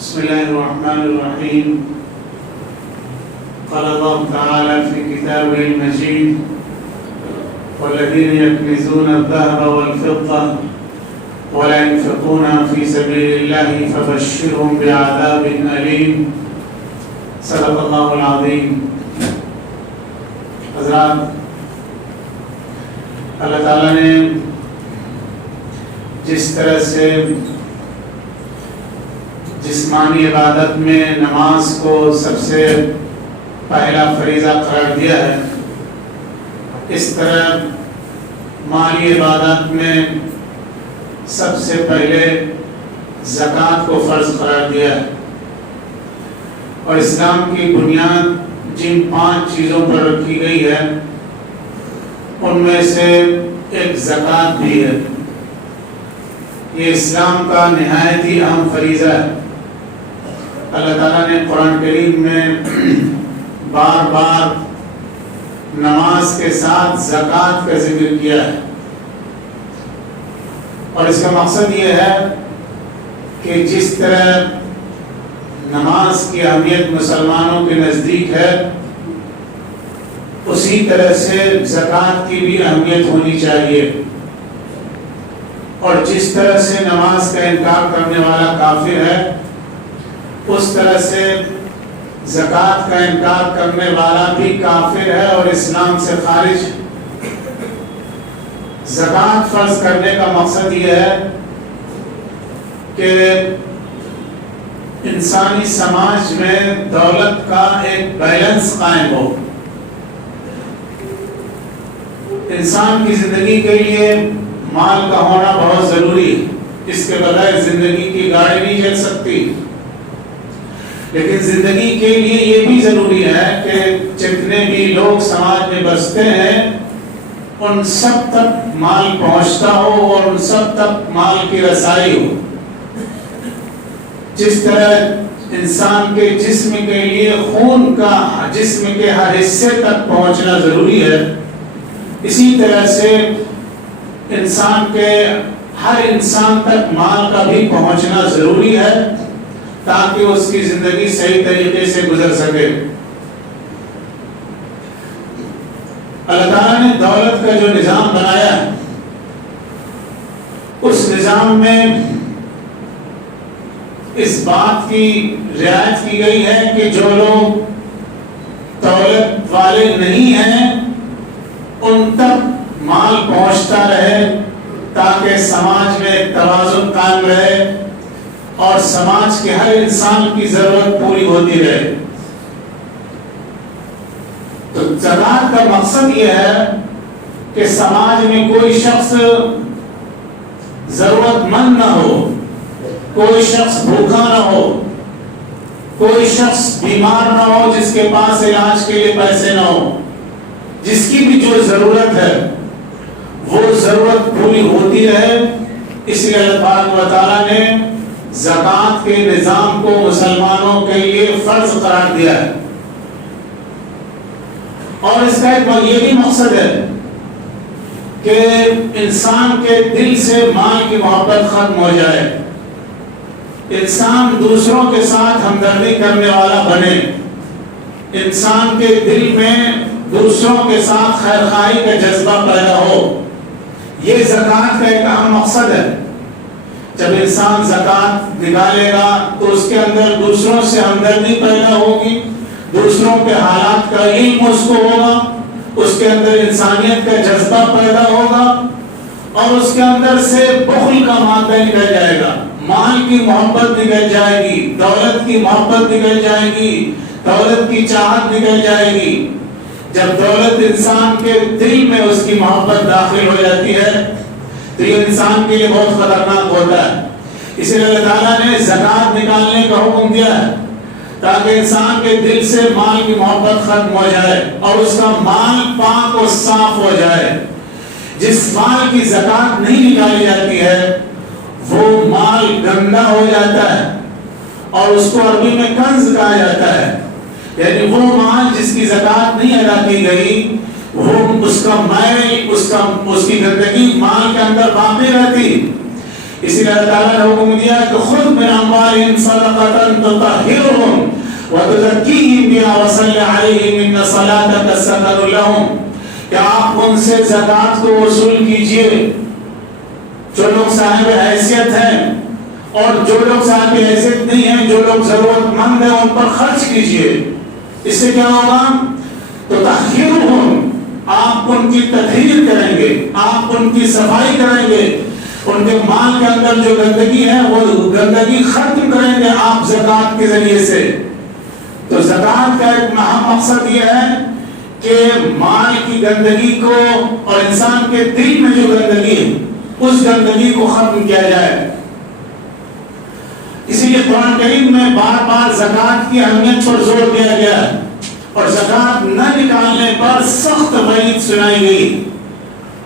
بسم الله الرحمن الرحيم. قال الله تعالى في كتابه المجيد: والذين يكنزون الذهب والفضة ولا ينفقونها في سبيل الله فبشرهم بعذاب أليم. صدق الله العظيم. حضرات، اللہ تعالیٰ نے جس طرح سے جسمانی عبادت میں نماز کو سب سے پہلا فریضہ قرار دیا ہے، اس طرح مالی عبادت میں سب سے پہلے زکوٰۃ کو فرض قرار دیا ہے، اور اسلام کی بنیاد جن 5 چیزوں پر رکھی گئی ہے ان میں سے ایک زکوٰۃ بھی ہے۔ یہ اسلام کا نہایت ہی اہم فریضہ ہے۔ اللہ تعالیٰ نے قرآن کریم میں بار بار نماز کے ساتھ زکوٰۃ کا ذکر کیا ہے، اور اس کا مقصد یہ ہے کہ جس طرح نماز کی اہمیت مسلمانوں کے نزدیک ہے، اسی طرح سے زکوٰۃ کی بھی اہمیت ہونی چاہیے، اور جس طرح سے نماز کا انکار کرنے والا کافر ہے، اس طرح سے زکوٰۃ کا انکار کرنے والا بھی کافر ہے اور اسلام سے خارج ہے۔ زکوٰۃ فرض کرنے کا مقصد یہ ہے کہ انسانی سماج میں دولت کا ایک بیلنس قائم ہو۔ انسان کی زندگی کے لیے مال کا ہونا بہت ضروری ہے، اس کے بغیر زندگی کی گاڑی نہیں چل سکتی، لیکن زندگی کے لیے یہ بھی ضروری ہے کہ جتنے بھی لوگ سماج میں بستے ہیں ان سب تک مال پہنچتا ہو اور ان سب تک مال کی رسائی ہو۔ جس طرح انسان کے جسم کے لیے خون کا جسم کے ہر حصے تک پہنچنا ضروری ہے، اسی طرح سے انسان کے ہر انسان تک مال کا بھی پہنچنا ضروری ہے تاکہ اس کی زندگی صحیح طریقے سے گزر سکے۔ اللہ تعالیٰ نے دولت کا جو نظام بنایا ہے، اس نظام میں اس بات کی رعایت کی گئی ہے کہ جو لوگ دولت والے نہیں ہیں ان تک مال پہنچتا رہے تاکہ سماج میں ایک توازن قائم رہے اور سماج کے ہر انسان کی ضرورت پوری ہوتی رہے۔ تو زکوٰۃ کا مقصد یہ ہے کہ سماج میں کوئی شخص ضرورت مند نہ ہو، کوئی شخص بھوکا نہ ہو، کوئی شخص بیمار نہ ہو جس کے پاس علاج کے لیے پیسے نہ ہو۔ جس کی بھی جو ضرورت ہے وہ ضرورت پوری ہوتی رہے، اس لیے اللہ تعالیٰ نے زکوٰۃ کے نظام کو مسلمانوں کے لیے فرض قرار دیا ہے، اور اس کا ایک یہ بھی مقصد ہے کہ انسان کے دل سے مال کی محبت ختم ہو جائے، انسان دوسروں کے ساتھ ہمدردی کرنے والا بنے، انسان کے دل میں دوسروں کے ساتھ خیر خواہی کا جذبہ پیدا ہو۔ یہ زکوٰۃ کا ایک اہم مقصد ہے۔ جب انسان زکوٰۃ نکالے گا تو اس کے اندر دوسروں سے ہمدردی پیدا ہوگی، دوسروں کے حالات کا علم اس کو ہوگا، اس کے اندر انسانیت کا جذبہ پیدا ہوگا، اور اس کے اندر سے بخل کا مادہ نکل جائے گا، مال کی محبت نکل جائے گی، دولت کی محبت نکل جائے گی، دولت کی چاہت نکل جائے گی۔ جب دولت انسان کے دل میں اس کی محبت داخل ہو جاتی ہے تو یہ انسان کے لیے بہت خطرناک ہوتا ہے۔ اسی لیے اللہ تعالیٰ نے زکوٰۃ نکالنے کا حکم دیا ہے تاکہ انسان کے دل سے مال کی محبت ختم ہو جائے اور اس کا مال پاک و صاف ہو جائے۔ جس مال کی زکوٰۃ نہیں نکالی جاتی ہے وہ مال گندا ہو جاتا ہے، اور اس کو عربی میں کنز کہا جاتا ہے، یعنی وہ مال جس کی زکوٰۃ نہیں ادا کی گئی وہ اس کا میل، اس کی گندگی مال کے اندر باقی رہتی، اسی لیے اللہ تعالیٰ نے حکم دیا کہ خذ من اموالہم صدقۃ تطہرہم وتزکیہم بہا وصلی علیہم ان صلاتک سکن لہم، کہ آپ ان سے زکوٰۃ کو وصول کیجئے، جو لوگ صاحب حیثیت ہیں اور جو لوگ صاحب حیثیت نہیں ہیں، جو لوگ ضرورت مند ہیں، ان پر خرچ کیجئے۔ اس سے کیا ہوگا؟ تو تطہیرہم، آپ ان کی تطہیر کریں گے، آپ ان کی صفائی کریں گے، ان کے مال کے اندر جو گندگی ہے وہ گندگی ختم کریں گے آپ زکوٰۃ کے ذریعے سے۔ تو زکوٰۃ کا ایک اہم مقصد یہ ہے کہ مال کی گندگی کو اور انسان کے دل میں جو گندگی ہے اس گندگی کو ختم کیا جائے۔ اسی لیے قرآن کریم میں بار بار زکوٰۃ کی اہمیت پر زور دیا گیا ہے اور زکوٰۃ نہ نکالنے پر سخت وعید سنائی گئی۔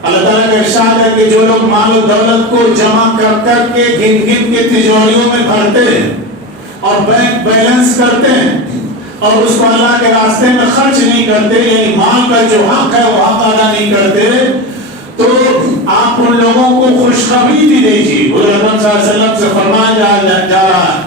اللہ تعالیٰ کا ارشاد ہے کہ جو لوگ مال و دولت کو جمع کر کر کے گن گن کے تجوریوں میں بھرتے ہیں اور بینک بیلنس کرتے ہیں اور اس کو اللہ کے راستے میں خرچ نہیں کرتے، یعنی مال کا جو حق ہے وہ حق ادا نہیں کرتے، تو آپ ان لوگوں کو خوشخبری بھی دیجیے۔ حضور اکرم صلی اللہ علیہ وسلم سے فرمایا جا رہا ہے،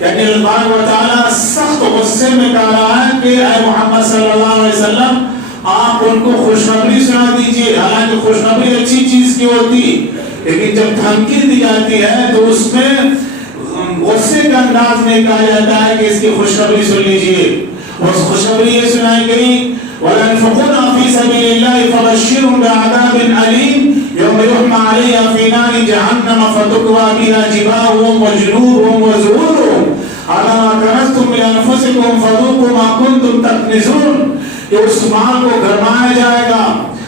یعنی اللہ تعالیٰ سخت غصے میں کہہ رہا ہے کہ اے محمد صلی اللہ علیہ وسلم آپ ان کو خوشخبری سنا دیجیے۔ حالانکہ خوشخبری اچھی چیز کی ہوتی، لیکن جب دھمکی دی جاتی ہے تو اس میں غصے کے انداز میں کہا جاتا ہے کہ اس کی خوشخبری سن لیجیے۔ اور خوشخبری یہ سنائی گئی وَلَنْفِقُونَ فِي سَبِيلِ اللَّهِ فَبَشِّرْهُم بِعَذَابٍ أَلِيمٍ يَوْمَ يُحْمَى عَلَيْهَا فِي نَارِ جَهَنَّمَ فَتُكْوَى بِهَا جِبَاهُهُمْ وَجُنُوبُهُمْ وَظُهُورُهُمْ عَلَىٰ مَا كَنَزْتُم لِّأَنفُسِكُمْ فَذُوقُوا مَا كُنتُمْ تَكْنِزُونَ، کہ اس مال کو گرمایا جائے گا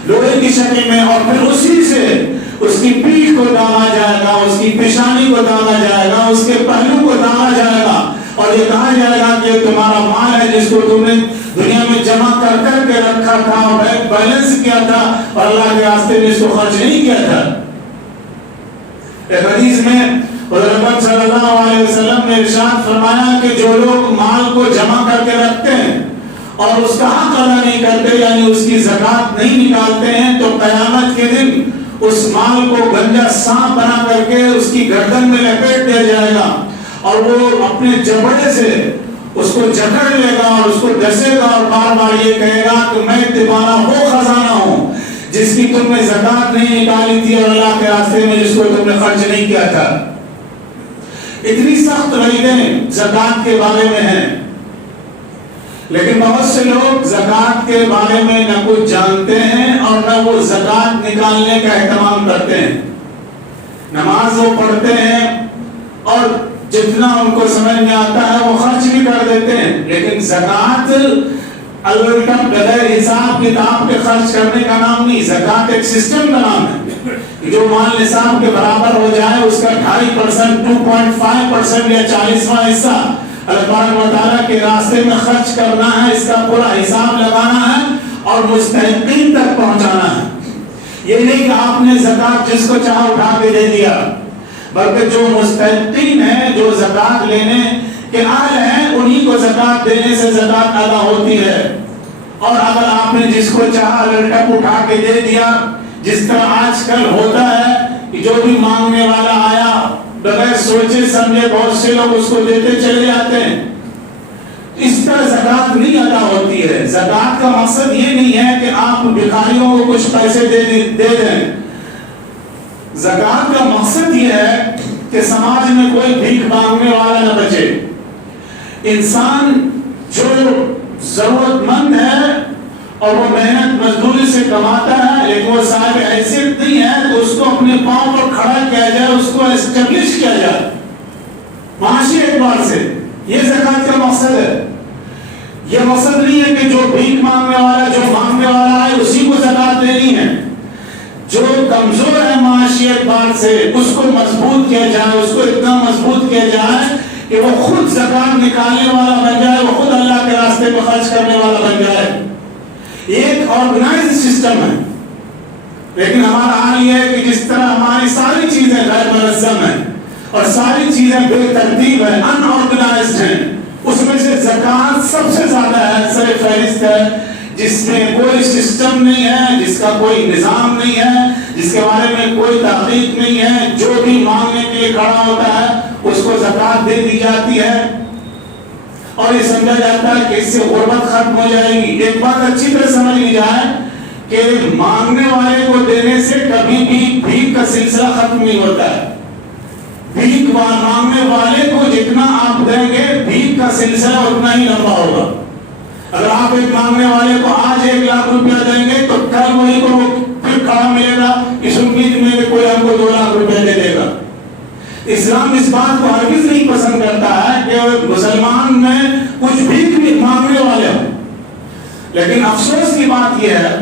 لوہے کی شکل میں اور پھر اسی سے اس کی پیٹھ کو داغا جائے گا، اس کی پیشانی کو داغا جائے گا، اس کے پہلو کو داغا جائے گا اور یہ کہا جائے گا کہ تمہارا مال ہے جس کو تم نے دنیا میں جمع کر کر کے رکھا تھا اور بیلنس کیا تھا اور اللہ کے راستے میں اس کو خرچ نہیں کیا تھا۔ ایک حدیث میں حضرت اکرم صلی اللہ علیہ وسلم نے ارشاد فرمایا کہ جو لوگ مال کو جمع کر کے رکھتے ہیں اور اس کا حق ادا نہیں کرتے، یعنی اس کی زکوٰۃ نہیں نکالتے ہیں، تو قیامت کے دن اس مال کو گنجا سانپ بنا کر کے اس کی گردن میں لپیٹ دیا جائے گا اور وہ اپنے جبڑے سے اس کو جکڑ لے گا اور اس کو ڈسے گا اور بار بار یہ کہے گا کہ میں تمہارا وہ خزانہ ہوں جس کی تم نے زکوٰۃ نہیں نکالی تھی اور اللہ کے راستے میں جس کو تم نے خرچ نہیں کیا تھا۔ اتنی سخت وعیدیں زکوٰۃ کے بارے میں ہیں، لیکن بہت سے لوگ زکوٰۃ کے بارے میں نہ کچھ جانتے ہیں اور نہ وہ زکوٰۃ نکالنے کا اہتمام کرتے ہیں۔ نماز وہ پڑھتے ہیں اور جتنا ان کو سمجھ میں آتا ہے وہ خرچ بھی کر دیتے ہیں، لیکن زکوٰۃ الٹا بغیر حساب کتاب کے خرچ کرنے کا نام نہیں، زکوٰۃ ایک سسٹم کا نام ہے۔ جو مال نصاب کے برابر ہو جائے اس کا 2.5%، 2.5% یا 40واں حصہ اللہ تبارک و تعالیٰ کے راستے میں خرچ کرنا ہے، اس کا پورا حساب لگانا ہے اور مستحقین تک پہنچانا ہے۔ یہ نہیں کہ آپ نے زکوٰۃ جس کو چاہا اٹھا کے دے دیا، بلکہ جو مستحقین ہیں، جو زکوٰۃ لینے کے اہل ہیں، انہی کو زکوٰۃ دینے سے زکوٰۃ ادا ہوتی ہے۔ اور اگر آپ نے جس کو چاہا لٹک اٹھا کے دے دیا، جس طرح آج کل ہوتا ہے کہ جو بھی مانگنے والا آیا بغیر سوچے سمجھے بہت سے لوگ اس کو دیتے چلے جاتے ہیں، اس طرح زکوٰۃ نہیں ادا ہوتی ہے۔ زکوٰۃ کا مقصد یہ نہیں ہے کہ آپ بھکاریوں کو کچھ پیسے دے دیں، زکوٰۃ کا مقصد یہ ہے کہ سماج میں کوئی بھیک مانگنے والا نہ بچے۔ انسان جو ضرورت مند ہے اور وہ محنت مزدوری سے کماتا ہے لیکن وہ صاحب حیثیت نہیں ہے، تو اس کو اپنے پاؤں پر کھڑا کیا جائے، اس کو اسٹیبلش کیا جائے معاشی اعتبار سے۔ یہ زکوٰۃ کا مقصد ہے۔ یہ مقصد نہیں ہے کہ جو بھیک مانگنے والا، جو مانگنے والا ہے اسی کو زکوٰۃ دینی ہے۔ جو کمزور ہے معاشی اعتبار سے اس کو مضبوط کیا جائے، اس کو اتنا مضبوط کیا جائے کہ وہ خود زکوٰۃ نکالنے والا بن جائے، وہ خود اللہ کے راستے میں خرچ کرنے والا بن جائے۔ یہ ایک آرگنائزڈ سسٹم ہے، لیکن ہمارا حال یہ ہے کہ جس طرح ہماری ساری چیزیں غیر منظم ہیں اور ساری چیزیں بے ترتیب ہیں، ان آرگنائزڈ ہیں، اس میں سے زکوٰۃ سب سے زیادہ ہے، سر فہرست ہے، جس میں کوئی سسٹم نہیں ہے، جس کا کوئی نظام نہیں ہے، جس کے بارے میں کوئی تحقیق نہیں ہے، جو بھی مانگنے کے لیے کھڑا ہوتا ہے اس کو زکوٰۃ دے دی جاتی ہے اور یہ سمجھا جاتا ہے کہ اس سے غربت ختم ہو جائے گی۔ ایک بات اچھی طرح سمجھ لی جائے کہ مانگنے والے کو دینے سے کبھی بھی بھیک کا سلسلہ ختم نہیں ہوتا ہے۔ بھیک مانگنے والے کو جتنا آپ دیں گے بھیک کا سلسلہ اتنا ہی لمبا ہوگا۔ اگر آپ ایک مانگنے والے کو آج 1 لاکھ روپیہ دیں گے تو کل وہی کو پھر کھڑا ملے گا اس امید میں کہ کوئی ہم کو 2 لاکھ روپیہ دے دے گا۔ اسلام اس بات کو ہرگز نہیں پسند کرتا ہے کہ مسلمان میں کچھ بھی مانگنے والے ہوں، لیکن افسوس کی بات یہ ہے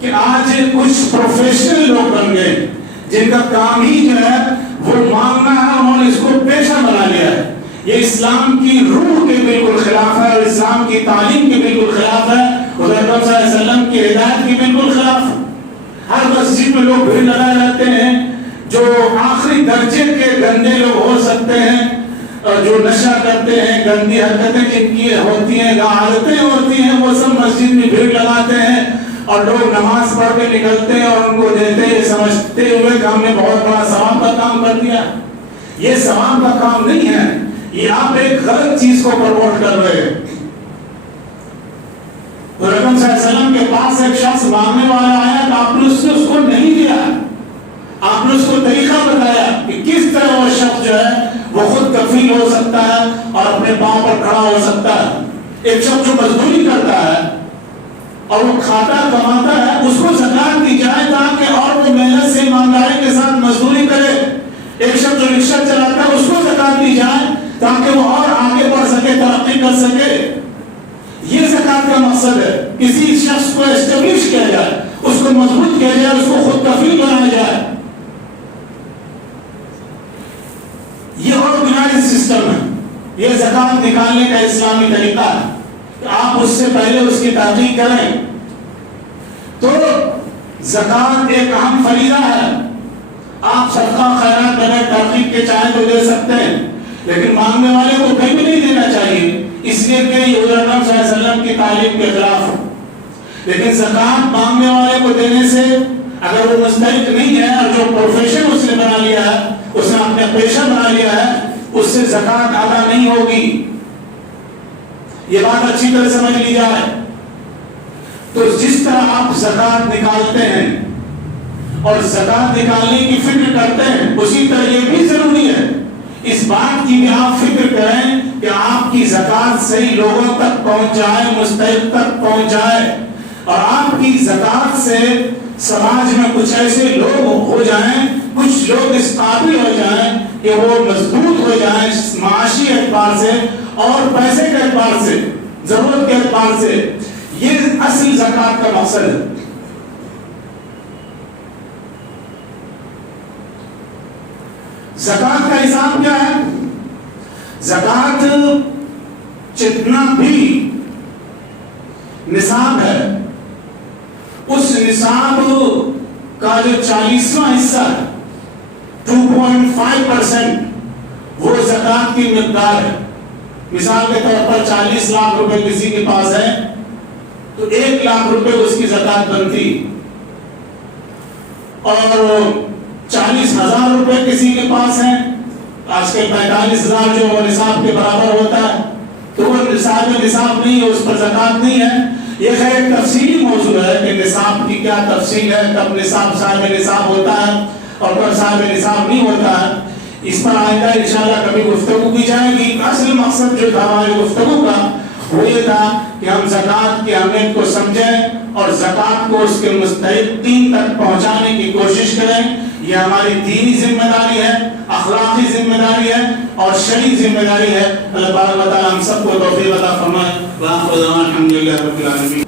کہ آج کچھ پروفیشنل لوگ بن گئے جن کا کام ہی جو ہے وہ مانگنا ہے، انہوں نے اس کو پیشہ بنا لیا ہے۔ یہ اسلام کی روح کے بالکل خلاف ہے اور اسلام کی تعلیم کے بالکل خلاف ہے، حضور اکرم صلی اللہ علیہ وسلم کی ہدایت کے بالکل خلاف ہے۔ ہر مسجد میں لوگ بھیڑ لگائے رہتے ہیں جو آخری درجے کے گندے لوگ ہو سکتے ہیں، جو نشہ کرتے ہیں، گندی حرکتیں جن کی ہوتی ہیں، عادتیں ہوتی ہیں، وہ سب مسجد میں بھیڑ لگاتے ہیں اور لوگ نماز پڑھ کے نکلتے ہیں اور ان کو دیتے ہیں سمجھتے ہوئے کہ ہم نے بہت بڑا ثواب کا کام کر دیا۔ یہ ثواب کا کام نہیں ہے، یہ آپ ایک غلط چیز کو پروموٹ کر رہے ہیں۔ حضور اکرم صلی اللہ علیہ وسلم کے پاس ایک شخص مانگنے والا آیا تو آپ نے اس کو نہیں دیا، آپ نے اس کو طریقہ بتایا کہ کس طرح وہ شخص جو ہے وہ خود کفیل ہو سکتا ہے اور اپنے پاؤں پر کھڑا ہو سکتا ہے۔ ایک شخص جو مزدوری کرتا ہے اور وہ کھاتا کماتا ہے اس کو زکوٰۃ دی جائے تاکہ اور وہ محنت سے ایمانداری کے ساتھ مزدوری کرے۔ ایک شخص جو رکشہ چلاتا ہے اس کو زکوٰۃ دی جائے تاکہ وہ اور آگے بڑھ سکے، ترقی کر سکے۔ یہ زکوٰۃ کا مقصد ہے، کسی شخص کو اسٹیبلش کیا جائے، اس کو مضبوط کیا جائے، اس کو خود کفیل بنایا جائے۔ یہ آرگنائزڈ سسٹم ہے، یہ زکوٰۃ نکالنے کا اسلامی طریقہ ہے کہ آپ اس سے پہلے اس کی تحقیق کریں۔ تو زکوٰۃ ایک اہم فریضہ ہے، آپ صدقہ خیرات بغیر تحقیق کے چاہیں تو دے سکتے ہیں، لیکن مانگنے والے کو کہیں بھی نہیں دینا چاہیے، اس لیے کہ یہ حضور اکرم صلی اللہ علیہ وسلم کی تعلیم کے خلاف ہے۔ لیکن زکوٰۃ مانگنے والے کو دینے سے اگر وہ مستحق نہیں ہے اور جو پروفیشن اس نے بنا لیا ہے، اس نے اپنا پیشہ بنا لیا ہے، اس سے زکوٰۃ ادا نہیں ہوگی۔ یہ بات اچھی طرح سمجھ لی جائے۔ تو جس طرح آپ زکوٰۃ نکالتے ہیں اور زکوٰۃ نکالنے کی فکر کرتے ہیں، اسی طرح یہ بھی ضروری ہے اس بات کی بھی آپ فکر کریں کہ آپ کی زکوٰۃ صحیح لوگوں تک پہنچ جائے، مستحق تک پہنچ جائے، اور آپ کی زکوٰۃ سے سماج میں کچھ ایسے لوگ ہو جائیں، کچھ لوگ اس قابل ہو جائیں کہ وہ مضبوط ہو جائیں معاشی اعتبار سے اور پیسے کے اعتبار سے، ضرورت کے اعتبار سے۔ یہ اصل زکوٰۃ کا مقصد ہے۔ زکوٰۃ کا حساب کیا ہے؟ زکوٰۃ جتنا بھی نصاب ہے اس نصاب کا جو 40واں حصہ ہے 2.5% وہ زکوٰۃ کی مقدار ہے۔ مثال کے طور پر 40 لاکھ روپے کسی کے پاس ہے تو 1 لاکھ روپے اس کی زکوٰۃ بنتی، اور 40,000 روپے کسی کے پاس ہیں، آج کے 45,000 جو وہ نصاب کے برابر ہوتا ہے تو وہ نصاب نہیں ہے، اس پر زکوٰۃ نہیں ہے۔ یہ خیر ایک تفصیلی موضوع ہے کہ نصاب کی کیا تفصیل ہے، کب نصاب صاحب نصاب ہوتا ہے اور کب صاحب نصاب نہیں ہوتا ہے۔ اس پر آئندہ انشاءاللہ کبھی گفتگو کی جائے گی۔ اصل مقصد جو تھا ہماری گفتگو کا وہ یہ تھا کہ ہم زکوٰۃ کی اہمیت کو سمجھیں اور زکوٰۃ کو اس کے مستحقین تک پہنچانے کی کوشش کریں۔ یہ ہماری دینی ذمہ داری ہے، اخلاقی ذمہ داری ہے اور شرعی ذمہ داری ہے۔ اللہ تعالیٰ ہم سب کو توفیق عطا فرمائے۔ وآخر دعوانا الحمدللہ رب العالمین۔